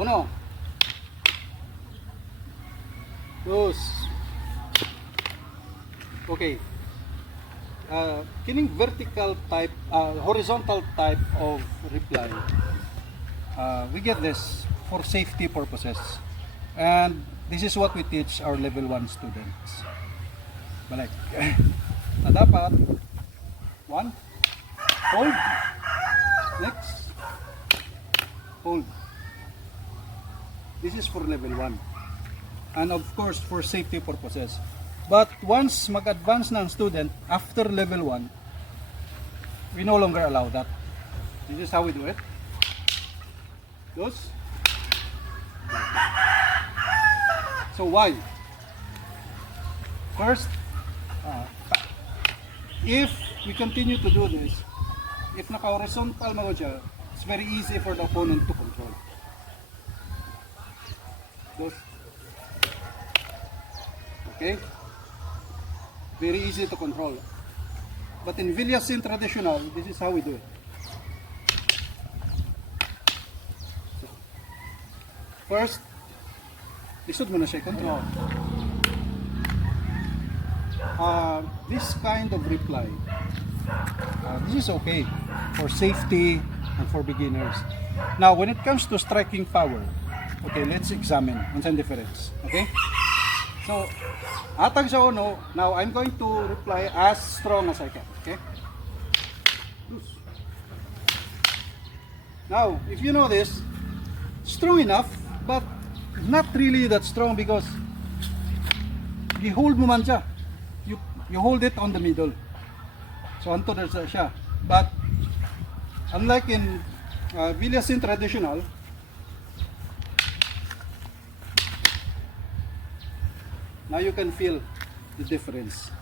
Uno. Dos. Okay. Kining vertical type, horizontal type of reply, we get this for safety purposes. And this is what we teach our level 1 students. Balik. Na dapat, 1, hold, next, hold. This is for level 1. And of course, for safety purposes. But once mag-advance na ang student, after level 1, we no longer allow that. This is how we do it. Those. So why? First, if we continue to do this, if naka-horizontal mo siya, it's very easy for the opponent to control. Those. Okay? Very easy to control. But in Villasin traditional, this is how we do it. So, first, lisod mo na siya control. This kind of reply, this is okay for safety and for beginners. Now, when it comes to striking power, okay, let's examine what's the difference. Okay? So, atag sa uno, now I'm going to reply as strong as I can. Okay? Now, if you know this, strong enough, but not really that strong because you hold mo man siya. You hold it on the middle. So, anto na siya. But, unlike in Villasin traditional, now you can feel the difference.